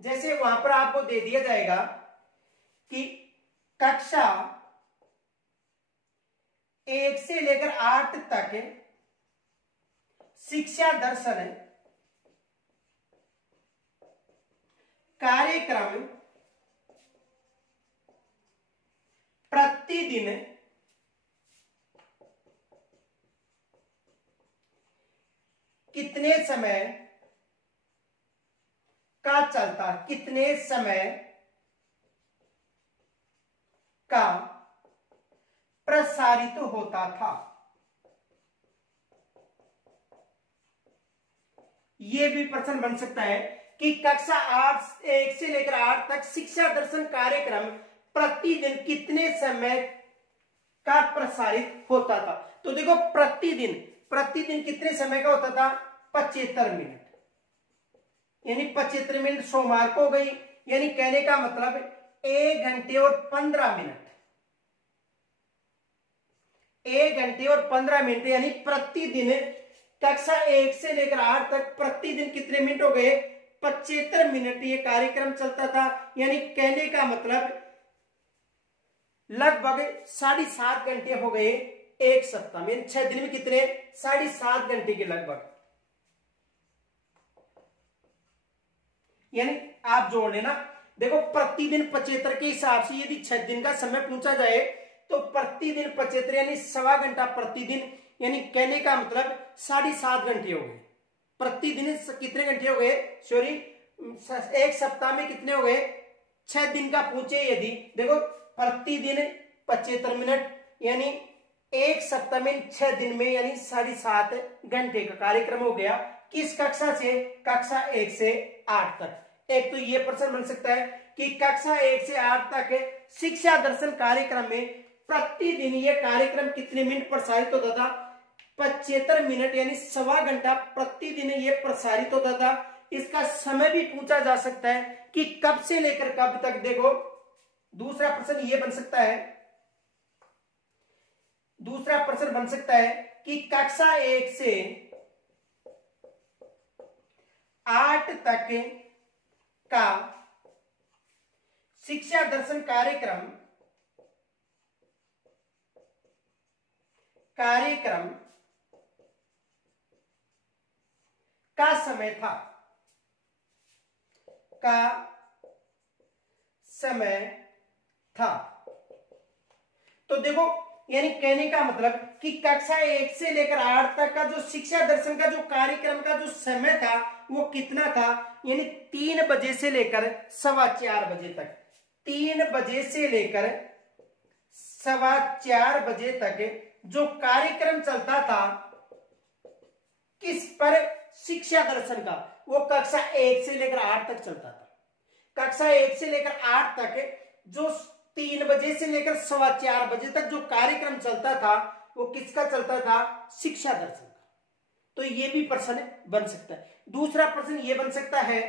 जैसे वहां पर आपको दे दिया जाएगा कि कक्षा 1 से लेकर 8 तक शिक्षा दर्शन कार्यक्रम प्रतिदिन कितने समय का चलता, कितने समय का प्रसारित होता था। यह भी प्रश्न बन सकता है कि कक्षा 1 से लेकर 8 तक शिक्षा दर्शन कार्यक्रम प्रतिदिन कितने समय का प्रसारित होता था। तो देखो प्रतिदिन कितने समय का होता था? 75 मिनट, यानी 75 मिनट सोमवार को हो गई, यानी कहने का मतलब 1 घंटे और 15 मिनट, 1 घंटे और 15 मिनट, यानी प्रतिदिन कक्षा 1 से लेकर 8 तक प्रतिदिन कितने मिनट हो गए? 75 मिनट ये कार्यक्रम चलता था। यानी कहने का मतलब लगभग 7.5 घंटे हो गए एक सप्ताह में, 6 दिन में कितने? 7.5 घंटे के लगभग। यानी आप जोड़ लेना, देखो प्रतिदिन 75 के हिसाब से यदि 6 दिन का समय पूछा जाए तो प्रतिदिन 75 यानी 1.25 घंटा प्रतिदिन, यानी कहने का मतलब 7.5 घंटे हो गए। प्रतिदिन कितने घंटे हो गए? सॉरी, एक सप्ताह में कितने हो गए? 6 दिन का पूछे यदि, देखो प्रतिदिन 75 मिनट, यानी एक सप्ताह में 6 दिन में, यानी 7.5 घंटे का कार्यक्रम हो गया। किस कक्षा से? कक्षा 1 से 8 तक। एक तो ये प्रश्न बन सकता है कि कक्षा 1 से 8 तक शिक्षा दर्शन कार्यक्रम में प्रतिदिन ये कार्यक्रम कितने मिनट प्रसारित होता था? 75 मिनट, यानी 1.25 घंटा प्रतिदिन ये प्रसारित होता था। इसका समय भी पूछा जा सकता है कि कब से लेकर कब तक। देखो दूसरा प्रश्न ये बन सकता है, दूसरा प्रश्न बन सकता है कि कक्षा 1 से 8 तक का शिक्षा दर्शन कार्यक्रम का समय था। तो देखो यानी कहने का मतलब कि कक्षा 1 से लेकर 8 तक का जो शिक्षा दर्शन का जो कार्यक्रम का जो समय था वो कितना था? यानी 3 बजे से लेकर 4:15 बजे तक, 3 बजे से लेकर 4:15 बजे तक जो कार्यक्रम चलता था किस पर? शिक्षा दर्शन का, वो कक्षा 1 से लेकर 8 तक चलता था। कक्षा 1 से लेकर 8 तक जो 3 बजे से लेकर 4:15 बजे तक जो कार्यक्रम चलता था वो किसका चलता था? शिक्षा दर्शन का। तो ये भी प्रश्न बन सकता है। दूसरा प्रश्न ये बन सकता है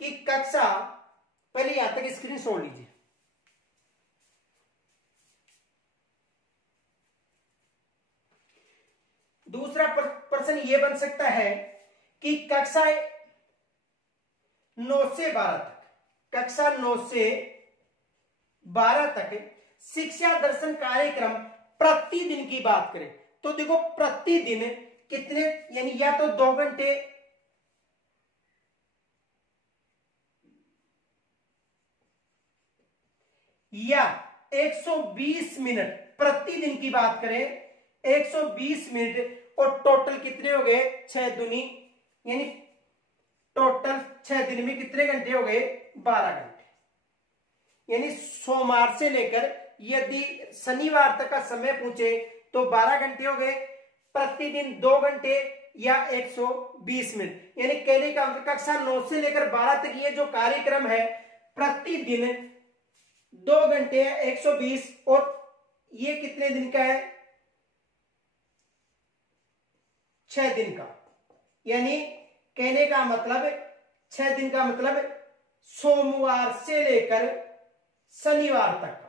कि कक्षा, पहले यहां तक स्क्रीन छोड़ लीजिए। दूसरा प्रश्न ये बन सकता है कि कक्षा 9 से 12 तक, कक्षा 9 से 12 तक शिक्षा दर्शन कार्यक्रम प्रतिदिन की बात करें तो देखो प्रतिदिन कितने, यानी या तो 2 घंटे या 120 मिनट प्रतिदिन की बात करें, 120 मिनट, और टोटल कितने हो गए? 6 दूनी, यानी टोटल 6 दिन में कितने घंटे हो गए? 12 घंटे। यानी सोमवार से लेकर यदि शनिवार तक का समय पूछे तो 12 घंटे हो गए, प्रतिदिन 2 घंटे या 120 मिनट। यानी कहने का मतलब कक्षा 9 से लेकर 12 तक ये जो कार्यक्रम है प्रतिदिन 2 घंटे 120, और ये कितने दिन का है? 6 दिन का। यानी कहने का मतलब 6 दिन का मतलब सोमवार से लेकर शनिवार तक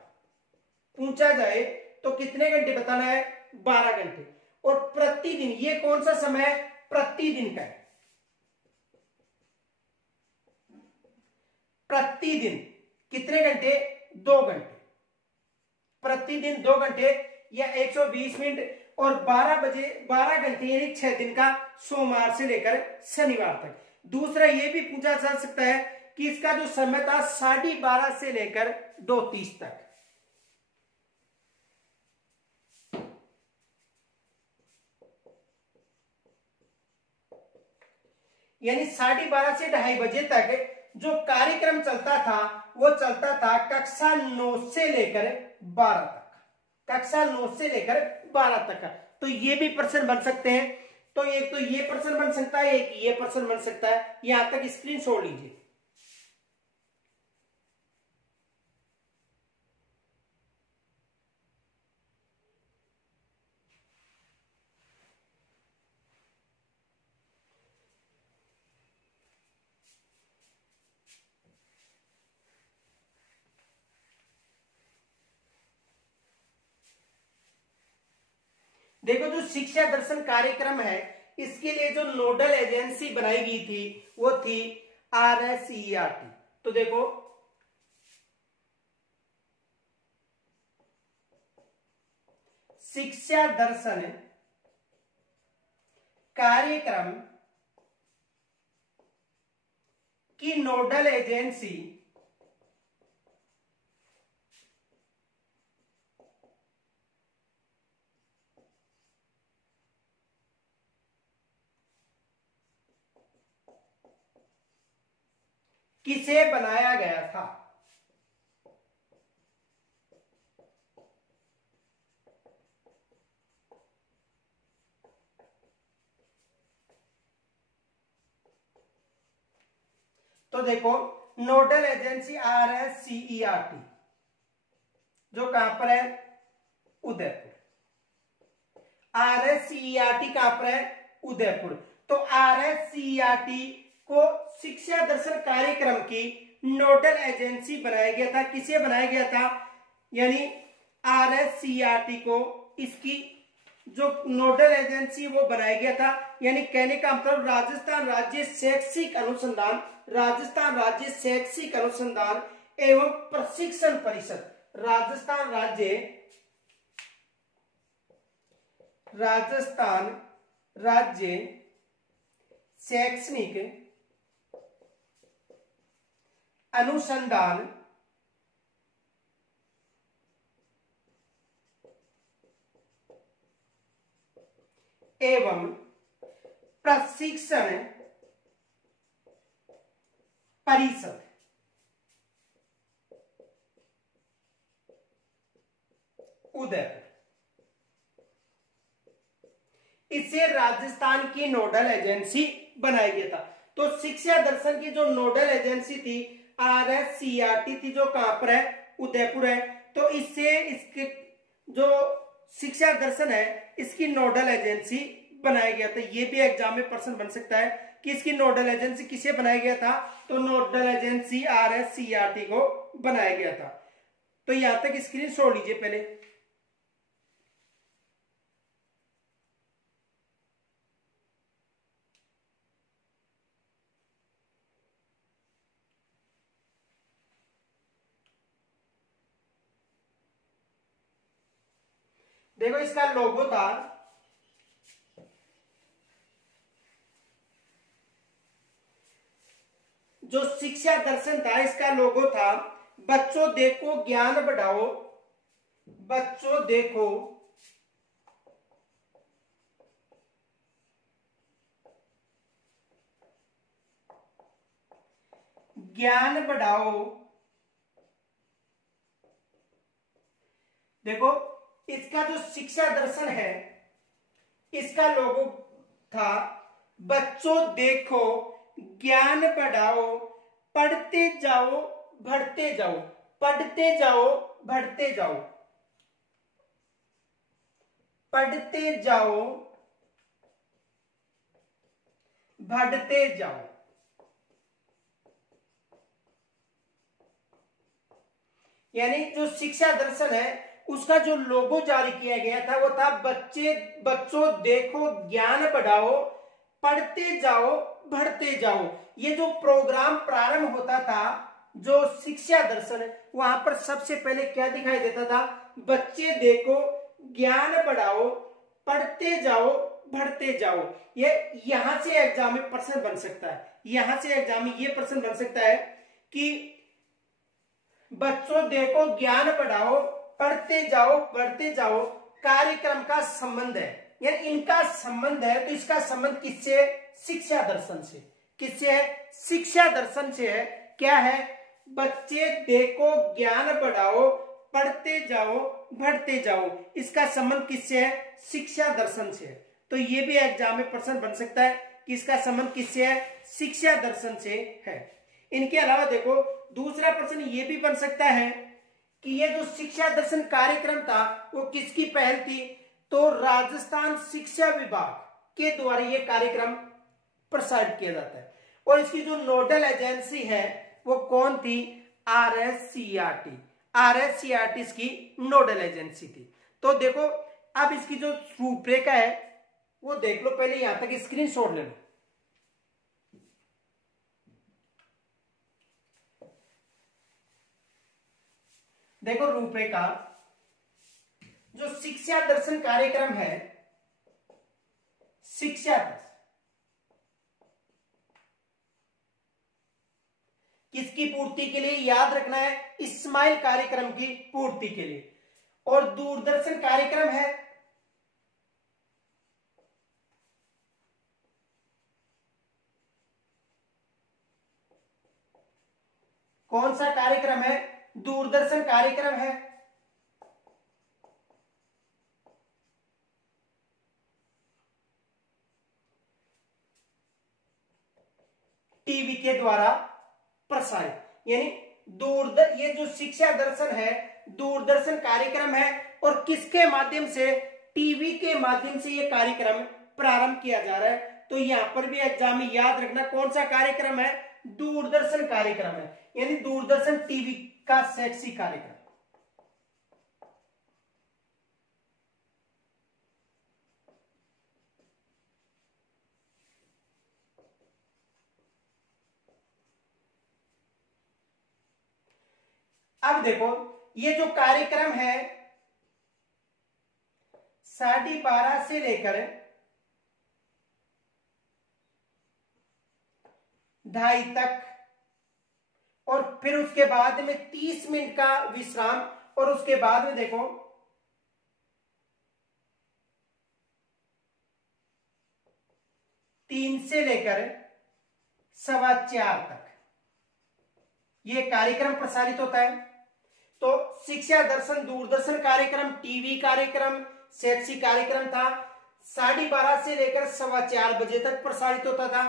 पूछा जाए तो कितने घंटे बताना है? 12 घंटे। और प्रतिदिन, ये कौन सा समय है? प्रतिदिन का है। प्रतिदिन कितने घंटे? 2 घंटे। प्रतिदिन 2 घंटे या 120 मिनट, और 12 घंटे यानी 6 दिन का, सोमवार से लेकर शनिवार तक। दूसरा ये भी पूछा जा सकता है कि इसका जो समय था 12:30 से लेकर 2:30 तक। यानी 12:30 से 2:30 बजे तक जो कार्यक्रम चलता था वो चलता था कक्षा 9 से लेकर 12 तक। कक्षा 9 से लेकर 12 तक का। तो ये भी प्रश्न बन सकते हैं। तो एक तो ये प्रश्न बन सकता है, एक ये प्रश्न बन सकता है। यहां तक स्क्रीन छोड़ लीजिए। देखो, जो शिक्षा दर्शन कार्यक्रम है इसके लिए जो नोडल एजेंसी बनाई गई थी वो थी RSERT। तो देखो, शिक्षा दर्शन कार्यक्रम की नोडल एजेंसी किसे बनाया गया था? तो देखो, नोडल एजेंसी RSCERT जो कहां पर है? उदयपुर। RSCERT कहां पर है? उदयपुर। तो RSCERT को शिक्षा दर्शन कार्यक्रम की नोडल एजेंसी बनाया गया था। किसे बनाया गया था? यानी RSCERT को इसकी जो नोडल एजेंसी वो बनाया गया था। यानी कहने का मतलब राजस्थान राज्य शैक्षिक अनुसंधान, राजस्थान राज्य शैक्षिक अनुसंधान एवं प्रशिक्षण परिषद, राजस्थान राज्य शैक्षणिक अनुसंधान एवं प्रशिक्षण परिषद, उदयपुर, इसे राजस्थान की नोडल एजेंसी बनाया गया था। तो शिक्षा दर्शन की जो नोडल एजेंसी थी RSCERT थी, जो कहां पर है? उदयपुर है। तो इससे इसके जो शिक्षा दर्शन है इसकी नोडल एजेंसी बनाया गया था। ये भी एग्जाम में प्रश्न बन सकता है कि इसकी नोडल एजेंसी किसे बनाया गया था? तो नोडल एजेंसी RSCERT को बनाया गया था। तो यहां तक स्क्रीन छोड़ लीजिए पहले। देखो, इसका लोगो था जो शिक्षा दर्शन था, इसका लोगो था बच्चों देखो ज्ञान बढ़ाओ, बच्चों देखो ज्ञान बढ़ाओ देखो इसका जो शिक्षा दर्शन है, इसका लोगो था बच्चों देखो ज्ञान बढ़ाओ, पढ़ते जाओ बढ़ते जाओ, पढ़ते जाओ बढ़ते जाओ, पढ़ते जाओ बढ़ते जाओ। यानी जो शिक्षा दर्शन है उसका जो लोगो जारी किया गया था वो था बच्चों देखो ज्ञान बढ़ाओ, पढ़ते जाओ बढ़ते जाओ। ये जो प्रोग्राम प्रारंभ होता था, जो शिक्षा दर्शन है, वहां पर सबसे पहले क्या दिखाई देता था, बच्चे देखो ज्ञान बढ़ाओ, पढ़ते जाओ बढ़ते जाओ। ये यहां से एग्जाम में प्रश्न बन सकता है, यहां से एग्जाम में ये प्रश्न बन सकता है कि बच्चों देखो ज्ञान बढ़ाओ, पढ़ते जाओ बढ़ते जाओ कार्यक्रम का संबंध है, यानी इनका संबंध है। तो इसका संबंध किससे है, शिक्षा दर्शन से। किससे है, शिक्षा दर्शन से है। क्या है, बच्चे देखो ज्ञान बढ़ाओ, पढ़ते जाओ बढ़ते जाओ। इसका संबंध किससे है, शिक्षा दर्शन से है। तो ये भी एग्जाम में प्रश्न बन सकता है कि इसका संबंध किससे है, शिक्षा दर्शन से है। इनके अलावा देखो दूसरा प्रश्न ये भी बन सकता है कि ये जो शिक्षा दर्शन कार्यक्रम था वो किसकी पहल थी, तो राजस्थान शिक्षा विभाग के द्वारा ये कार्यक्रम प्रसारित किया जाता है। और इसकी जो नोडल एजेंसी है वो कौन थी, RSCRT। RSCRT इसकी नोडल एजेंसी थी। तो देखो अब इसकी जो रूपरेखा है वो देख लो, पहले यहां तक स्क्रीनशॉट ले लो। देखो रूपरेखा, जो शिक्षा दर्शन कार्यक्रम है, शिक्षा दर्शन किसकी पूर्ति के लिए, याद रखना है इस्माइल कार्यक्रम की पूर्ति के लिए। और दूरदर्शन कार्यक्रम है कौन सा कार्यक्रम है, दूरदर्शन कार्यक्रम है। टीवी के द्वारा प्रसारित, यानी ये जो शिक्षा दर्शन है दूरदर्शन कार्यक्रम है और किसके माध्यम से, टीवी के माध्यम से ये कार्यक्रम प्रारंभ किया जा रहा है। तो यहां पर भी एग्जाम में याद रखना कौन सा कार्यक्रम है, दूरदर्शन कार्यक्रम है, यानी दूरदर्शन टीवी का शैक्षिक कार्यक्रम। अब देखो ये जो कार्यक्रम है 12:30 से लेकर 2:30 तक, और फिर उसके बाद में 30 मिनट का विश्राम, और उसके बाद में देखो 3 से लेकर 4:15 तक ये कार्यक्रम प्रसारित होता है। तो शिक्षा दर्शन दूरदर्शन कार्यक्रम टीवी कार्यक्रम शैक्षिक कार्यक्रम था, 12:30 से लेकर 4:15 बजे तक प्रसारित होता था,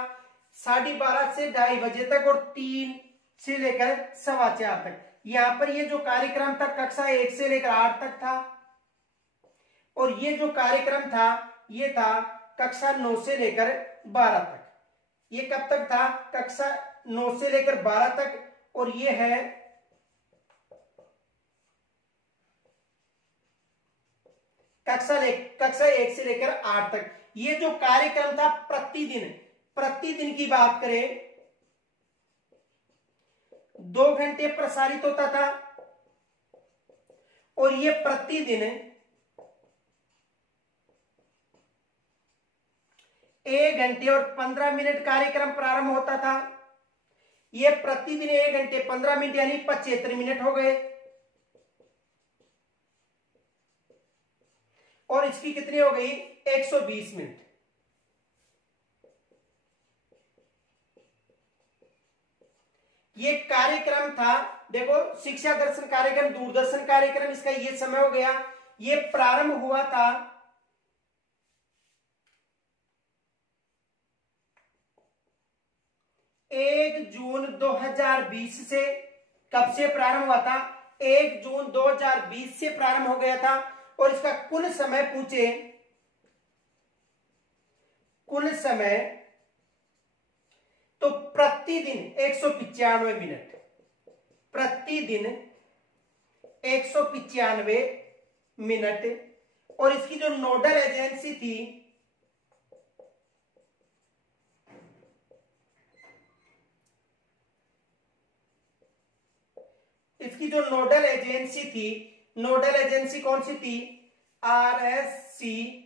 12:30 से 2:30 बजे तक, और 3 से लेकर 4:15 तक। यहां पर ये जो कार्यक्रम था कक्षा 1 से लेकर 8 तक था, और ये जो कार्यक्रम था ये था कक्षा 9 से लेकर 12 तक। ये कब तक था, कक्षा 9 से लेकर 12 तक, और ये है कक्षा 1 से लेकर 8 तक। ये जो कार्यक्रम था प्रतिदिन की बात करें 2 घंटे प्रसारित होता था, और ये प्रतिदिन 1 घंटे और 15 मिनट कार्यक्रम प्रारंभ होता था। ये प्रतिदिन 1 घंटे 15 मिनट यानी 75 मिनट हो गए, और इसकी कितनी हो गई 120 मिनट। ये कार्यक्रम था, देखो शिक्षा दर्शन कार्यक्रम, दूरदर्शन कार्यक्रम, इसका ये समय हो गया। ये प्रारंभ हुआ था 1 जून 2020 से। कब से प्रारंभ हुआ था? 1 जून 2020 से प्रारंभ हो गया था। और इसका कुल समय पूछे, कुल समय तो प्रतिदिन 195 मिनट, प्रतिदिन 195 मिनट। और इसकी जो नोडल एजेंसी थी, इसकी जो नोडल एजेंसी थी, नोडल एजेंसी कौन सी थी? RSCERT,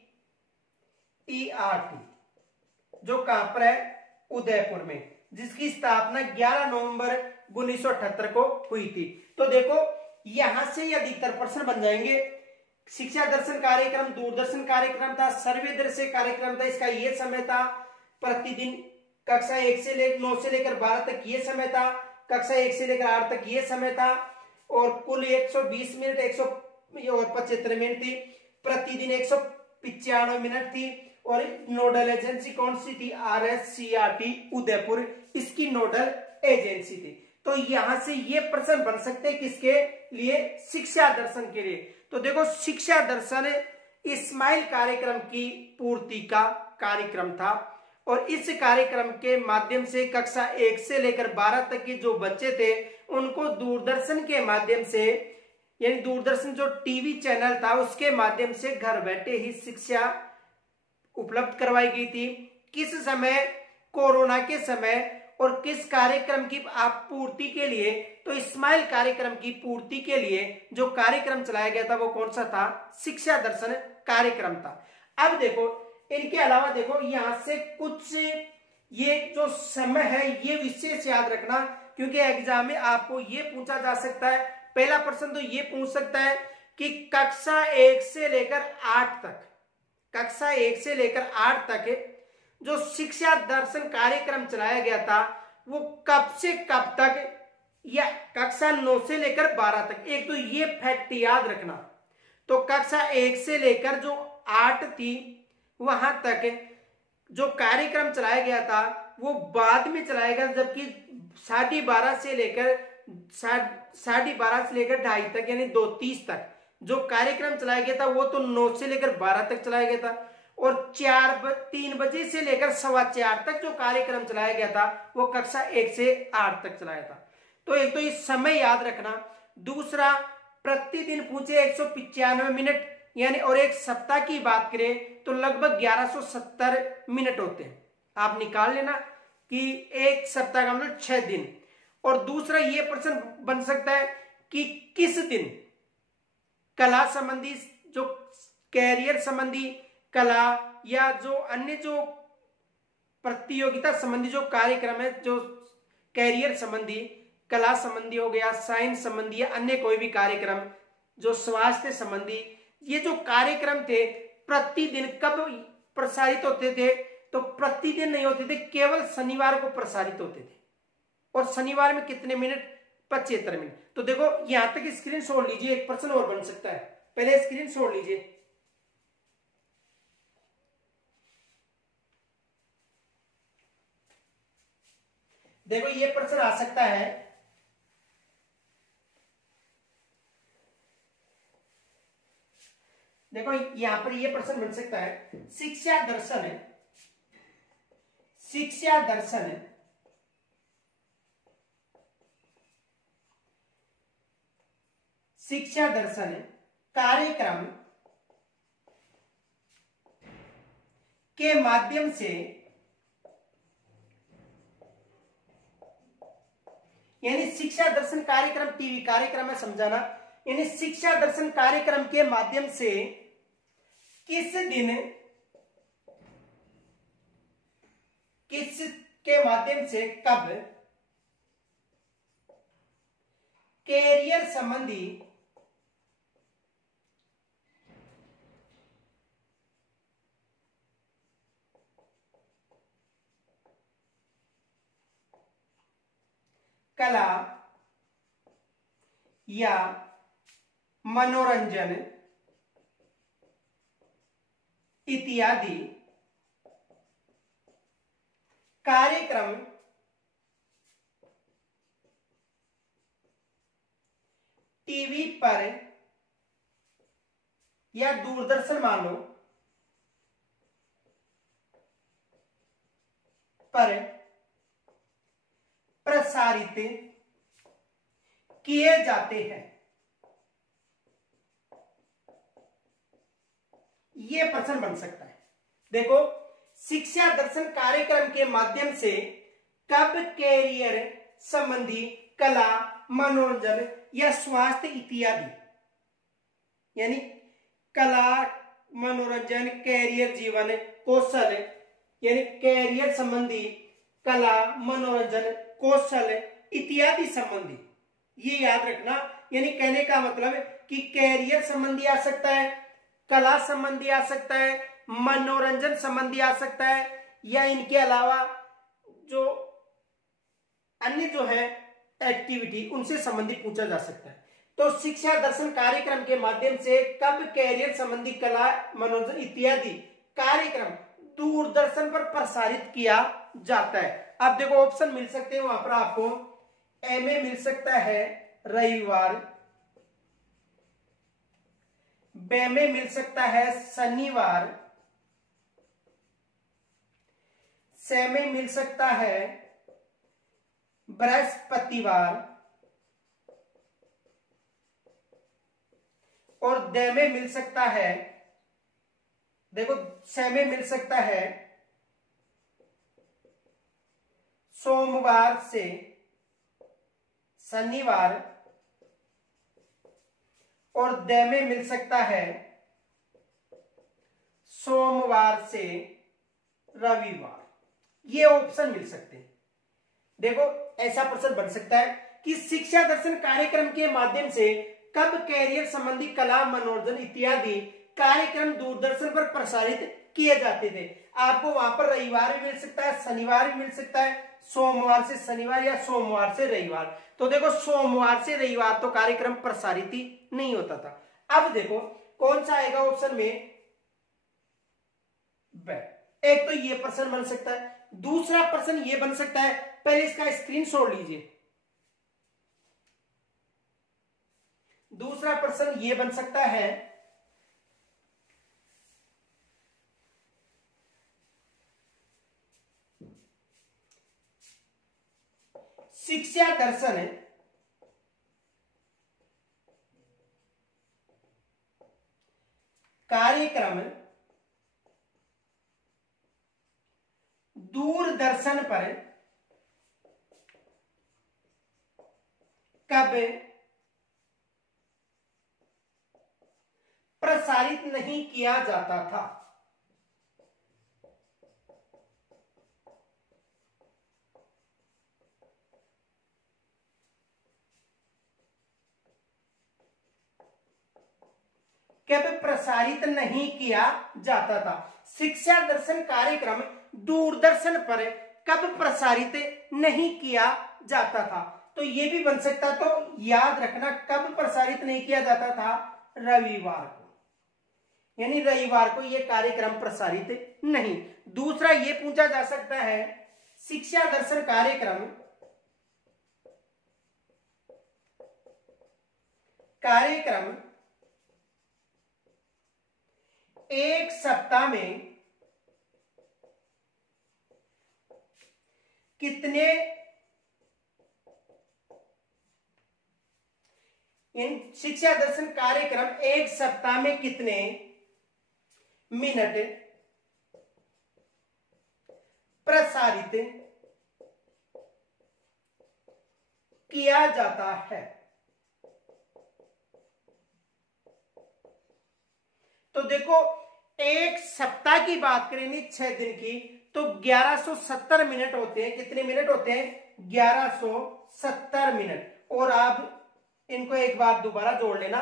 जो कहां पर है? उदयपुर में, जिसकी स्थापना 11 नवंबर 1978 को हुई थी। तो देखो यहां से अधिकतर प्रश्न बन जाएंगे। शिक्षा दर्शन कार्यक्रम दूरदर्शन कार्यक्रम था, सर्वे दृश्य कार्यक्रम था, इसका ये समय था प्रतिदिन कक्षा 1 से 9 से लेकर 12 तक ये समय था, कक्षा 1 से लेकर 8 तक ये समय था। और कुल 120 मिनट 175 मिनट थी, प्रतिदिन 195 मिनट थी। और नोडल एजेंसी कौन सी थी? RSCERT उदयपुर, इसकी नोडल एजेंसी थी। तो यहां से ये प्रश्न बन सकते हैं किसके लिए? शिक्षा दर्शन के लिए। तो देखो शिक्षा दर्शन इस्माइल कार्यक्रम की पूर्ति का कार्यक्रम था। और इस कार्यक्रम के माध्यम से कक्षा 1 से लेकर 12 तक के जो बच्चे थे उनको दूरदर्शन के माध्यम से, यानी दूरदर्शन जो टीवी चैनल था उसके माध्यम से घर बैठे ही शिक्षा उपलब्ध करवाई गई थी। किस समय? कोरोना के समय। और किस कार्यक्रम की आप पूर्ति के लिए? तो इस्माइल कार्यक्रम की पूर्ति के लिए जो कार्यक्रम चलाया गया था वो कौन सा था? शिक्षा दर्शन कार्यक्रम था। अब देखो इनके अलावा देखो यहां से कुछ ये जो समय है ये विशेष याद रखना, क्योंकि एग्जाम में आपको ये पूछा जा सकता है। पहला प्रश्न तो ये पूछ सकता है कि कक्षा 1 से लेकर 8 तक, कक्षा 1 से लेकर 8 तक जो शिक्षा दर्शन कार्यक्रम चलाया गया था वो कब से कब तक, या कक्षा 9 से लेकर 12 तक। एक तो ये फैक्ट याद रखना। तो कक्षा 1 से लेकर जो 8 थी वहां तक जो कार्यक्रम चलाया गया था वो बाद में चलाया गया, जबकि 12:30 से लेकर 12:30 से लेकर 2:30 तक, यानी 2:30 तक जो कार्यक्रम चलाया गया था वो तो 9 से लेकर 12 तक चलाया गया था। और 3 बजे से लेकर 4:15 तक जो कार्यक्रम चलाया गया था वो कक्षा 1 से 8 तक चलाया था। तो एक तो ये समय याद रखना। दूसरा, प्रतिदिन पूछे 195 मिनट, यानी और एक सप्ताह की बात करें तो लगभग 1170 मिनट होते हैं। आप निकाल लेना कि एक सप्ताह का मतलब 6 दिन। और दूसरा ये प्रश्न बन सकता है कि किस दिन कला संबंधी, जो कैरियर संबंधी कला या जो अन्य जो प्रतियोगिता संबंधी जो कार्यक्रम है, जो कैरियर संबंधी, कला संबंधी हो गया, साइंस संबंधी या अन्य कोई भी कार्यक्रम, जो स्वास्थ्य संबंधी, ये जो कार्यक्रम थे प्रतिदिन कब प्रसारित होते थे? तो प्रतिदिन नहीं होते थे, केवल शनिवार को प्रसारित होते थे। और शनिवार में कितने मिनट? 75 मिनट। तो देखो यहां तक स्क्रीन छोड़ लीजिए, एक प्रश्न और बन सकता है, पहले स्क्रीन छोड़ लीजिए। देखो ये प्रश्न आ सकता है, देखो यहां पर ये प्रश्न बन सकता है, शिक्षा दर्शन, शिक्षा दर्शन शिक्षा दर्शन कार्यक्रम के माध्यम से, यानी शिक्षा दर्शन कार्यक्रम टीवी कार्यक्रम है, समझाना, यानी शिक्षा दर्शन कार्यक्रम के माध्यम से किस दिन, किस के माध्यम से कब कैरियर संबंधी कला या मनोरंजन इत्यादि कार्यक्रम टीवी पर या दूरदर्शन मानो पर प्रसारित किए जाते हैं। ये प्रश्न बन सकता है। देखो, शिक्षा दर्शन कार्यक्रम के माध्यम से कब कैरियर संबंधी कला, मनोरंजन या स्वास्थ्य इत्यादि, यानी कला, मनोरंजन, कैरियर, जीवन कौशल, यानी कैरियर संबंधी कला, मनोरंजन, कौशल इत्यादि संबंधी, ये याद रखना। यानी कहने का मतलब कि कैरियर संबंधी आ सकता है, कला संबंधी आ सकता है, मनोरंजन संबंधी आ सकता है, या इनके अलावा जो अन्य जो है एक्टिविटी उनसे संबंधित पूछा जा सकता है। तो शिक्षा दर्शन कार्यक्रम के माध्यम से कब कैरियर संबंधी कला, मनोरंजन इत्यादि कार्यक्रम दूरदर्शन पर प्रसारित किया जाता है। अब देखो ऑप्शन मिल सकते हैं वहां पर आपको, ए में मिल सकता है रविवार, बे में मिल सकता है शनिवार, से में मिल सकता है बृहस्पतिवार और दे में मिल सकता है, देखो से में मिल सकता है सोमवार से शनिवार और दे में मिल सकता है सोमवार से रविवार। ये ऑप्शन मिल सकते हैं। देखो ऐसा प्रश्न बन सकता है कि शिक्षा दर्शन कार्यक्रम के माध्यम से कब कैरियर संबंधी कला, मनोरंजन इत्यादि कार्यक्रम दूरदर्शन पर प्रसारित किए जाते थे। आपको वहां पर रविवार भी मिल सकता है, शनिवार भी मिल सकता है, सोमवार से शनिवार या सोमवार से रविवार। तो देखो सोमवार से रविवार तो कार्यक्रम प्रसारित ही नहीं होता था। अब देखो कौन सा आएगा ऑप्शन में, एक तो ये प्रश्न बन सकता है, दूसरा प्रश्न ये बन सकता है, पहले इसका स्क्रीनशॉट लीजिए। दूसरा प्रश्न ये बन सकता है, शिक्षा दर्शन कार्यक्रम दूरदर्शन पर कब प्रसारित नहीं किया जाता था। कब प्रसारित नहीं किया जाता था। शिक्षा दर्शन कार्यक्रम दूरदर्शन पर कब प्रसारित नहीं किया जाता था, तो ये भी बन सकता। तो याद रखना कब प्रसारित नहीं किया जाता था, रविवार को, यानी रविवार को यह कार्यक्रम प्रसारित नहीं। दूसरा ये पूछा जा सकता है, शिक्षा दर्शन कार्यक्रम एक सप्ताह में कितने शिक्षा दर्शन कार्यक्रम एक सप्ताह में कितने मिनट प्रसारित किया जाता है। तो देखो एक सप्ताह की बात करेंगे 6 दिन की, तो 1170 मिनट होते हैं। कितने मिनट होते हैं, 1170 मिनट। और आप इनको एक बार दोबारा जोड़ लेना,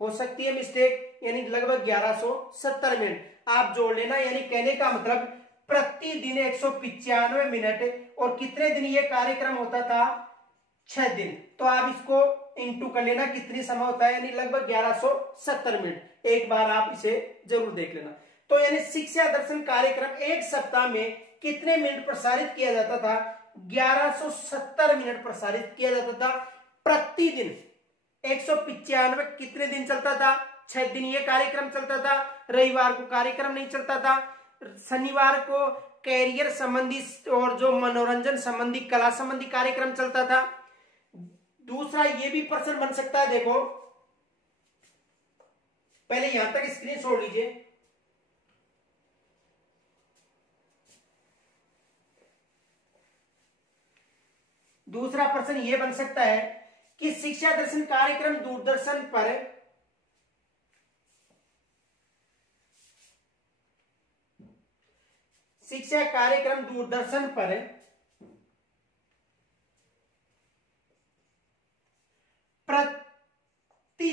हो सकती है मिस्टेक, यानी लगभग 1170 मिनट आप जोड़ लेना। यानी कहने का मतलब प्रतिदिन 195 मिनट। और कितने दिन ये कार्यक्रम होता था, 6 दिन। तो आप इसको इंटू कर लेना कितनी समय होता है, यानी लगभग 1170 मिनट। एक बार आप इसे जरूर देख लेना। तो यानी शिक्षा दर्शन कार्यक्रम एक सप्ताह में कितने मिनट प्रसारित किया जाता था, 1170 मिनट प्रसारित किया जाता था प्रतिदिन। 195 कितने दिन चलता था, 6 दिन ये कार्यक्रम चलता था। रविवार को कार्यक्रम नहीं चलता था। शनिवार को कैरियर संबंधी और जो मनोरंजन संबंधी, कला संबंधी कार्यक्रम चलता था। दूसरा ये भी प्रश्न बन सकता है, देखो पहले यहां तक स्क्रीन छोड़ लीजिए। दूसरा प्रश्न यह बन सकता है कि शिक्षा दर्शन कार्यक्रम दूरदर्शन पर शिक्षा कार्यक्रम दूरदर्शन पर प्रति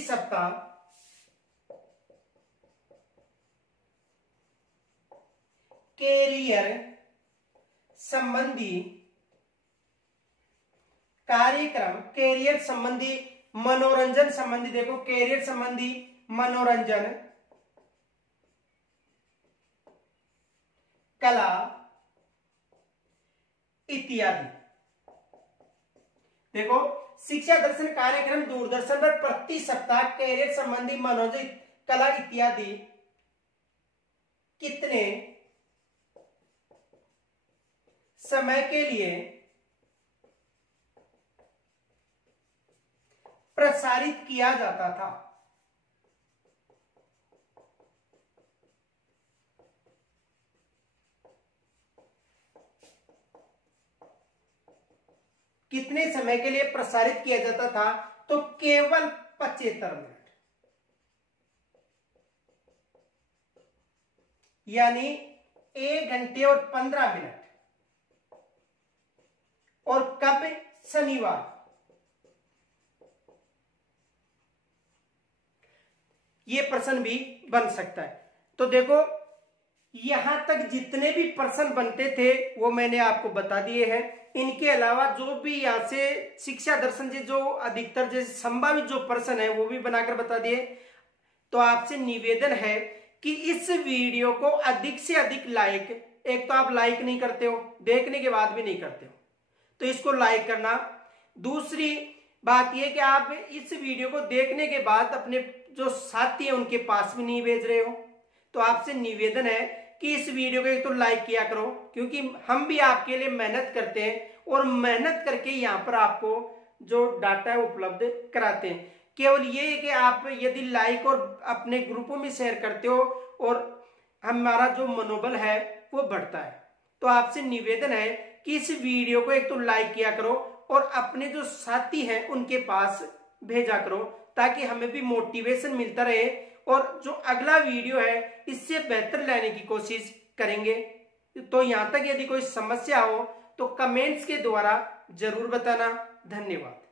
सप्ताह कैरियर संबंधी कार्यक्रम, कैरियर संबंधी, मनोरंजन संबंधी, देखो कैरियर संबंधी, मनोरंजन, कला इत्यादि। देखो शिक्षा दर्शन कार्यक्रम दूरदर्शन पर प्रति सप्ताह कैरियर संबंधी, मनोरंजन, कला इत्यादि कितने समय के लिए प्रसारित किया जाता था। कितने समय के लिए प्रसारित किया जाता था, तो केवल 75 मिनट, यानी 1 घंटे और 15 मिनट। और कब, शनिवार। ये प्रश्न भी बन सकता है। तो देखो यहां तक जितने भी प्रश्न बनते थे वो मैंने आपको बता दिए हैं। इनके अलावा जो भी यहां से शिक्षा दर्शन से जो अधिकतर जैसे संभावित जो प्रश्न है वो भी बनाकर बता दिए। तो आपसे निवेदन है कि इस वीडियो को अधिक से अधिक लाइक, एक तो आप लाइक नहीं करते हो, देखने के बाद भी नहीं करते हो, तो इसको लाइक करना। दूसरी बात यह कि आप इस वीडियो को देखने के बाद अपने जो साथी है उनके पास भी नहीं भेज रहे हो, तो आपसे निवेदन है कि इस वीडियो को एक तो लाइक किया करो, क्योंकि हम भी आपके लिए मेहनत करते हैं और मेहनत करके यहाँ पर आपको जो डाटा है उपलब्ध कराते हैं। केवल ये है कि आप यदि लाइक और अपने ग्रुपों में शेयर करते हो और हमारा जो मनोबल है वो बढ़ता है। तो आपसे निवेदन है कि इस वीडियो को एक तो लाइक किया करो और अपने जो साथी हैं उनके पास भेजा करो, ताकि हमें भी मोटिवेशन मिलता रहे और जो अगला वीडियो है इससे बेहतर लाने की कोशिश करेंगे। तो यहाँ तक यदि कोई समस्या हो तो कमेंट्स के द्वारा जरूर बताना। धन्यवाद।